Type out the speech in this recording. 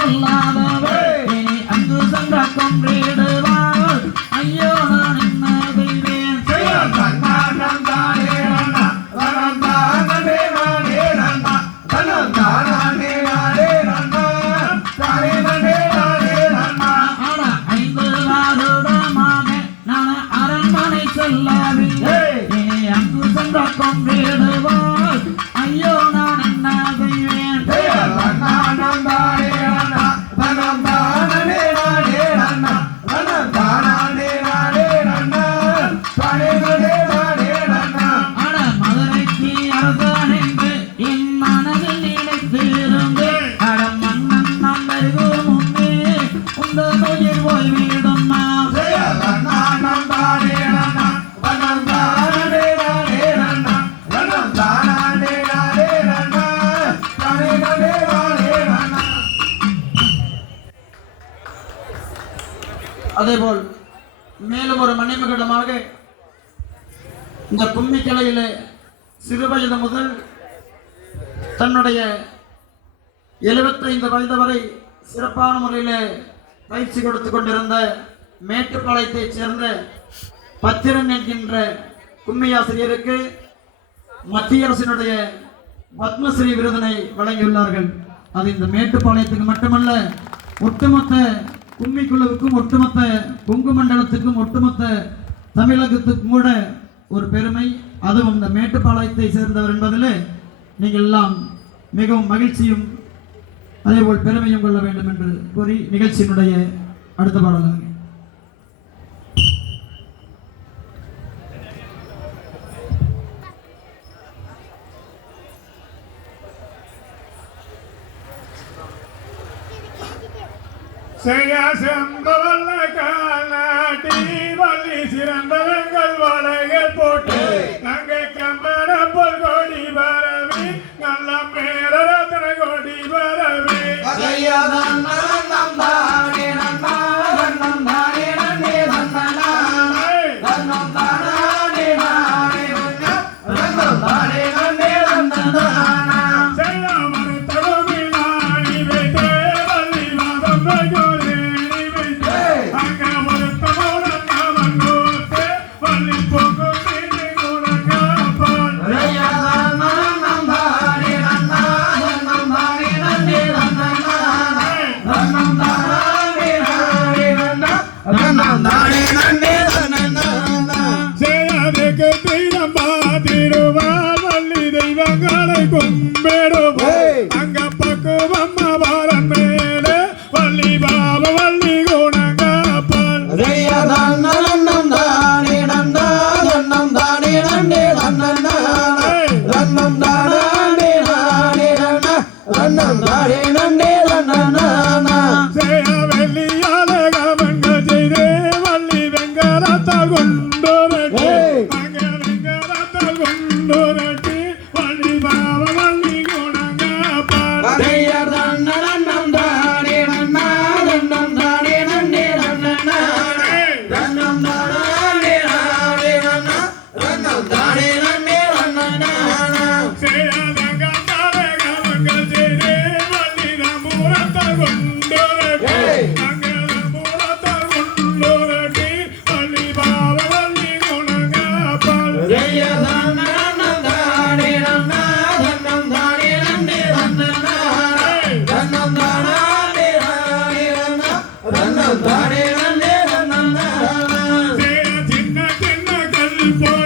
பொல்லாதவர் இனி அங்கு சங்கக்கம் வீடுவாள். ஐயோ நான் என்ன செய்வேன்? ஐந்து வருடமாக நான் அரண்மனை செல்ல அதேபோல் மேலும் ஒரு மணிமகுடமாக இந்த கும்மி சிறுவயது முதல் தன்னுடைய எழுபத்தைந்து வயது வரை சிறப்பான முறையில் பயிற்சி கொடுத்து கொண்டிருந்த மேட்டுப்பாளையத்தைச் சேர்ந்த பத்திரன் என்கின்ற கும்மியாசிரியருக்கு மத்திய அரசினுடைய பத்மஸ்ரீ விருதினை வழங்கியுள்ளார்கள். அது இந்த மேட்டுப்பாளையத்துக்கு மட்டுமல்ல ஒட்டுமொத்த கும்மி குழுவுக்கும் ஒட்டுமொத்த கொங்கு மண்டலத்துக்கும் ஒட்டுமொத்த தமிழகத்துக்கும் கூட ஒரு பெருமை. அதுவும் இந்த மேட்டுப்பாளையத்தை சேர்ந்தவர் என்பதில் நீங்கள் எல்லாம் மிகவும் மகிழ்ச்சியும் அதேபோல் பெருமையும் கொள்ள வேண்டும் என்று கூறி நிகழ்ச்சியினுடைய அடுத்த பாடலாக செய்யா செம்பவல்ல காலாட்டி வள்ளி சிறந்தவங்கள் வளைகள் போட்டு தங்கை கம்பன பொல் கொடி வர Hey. California.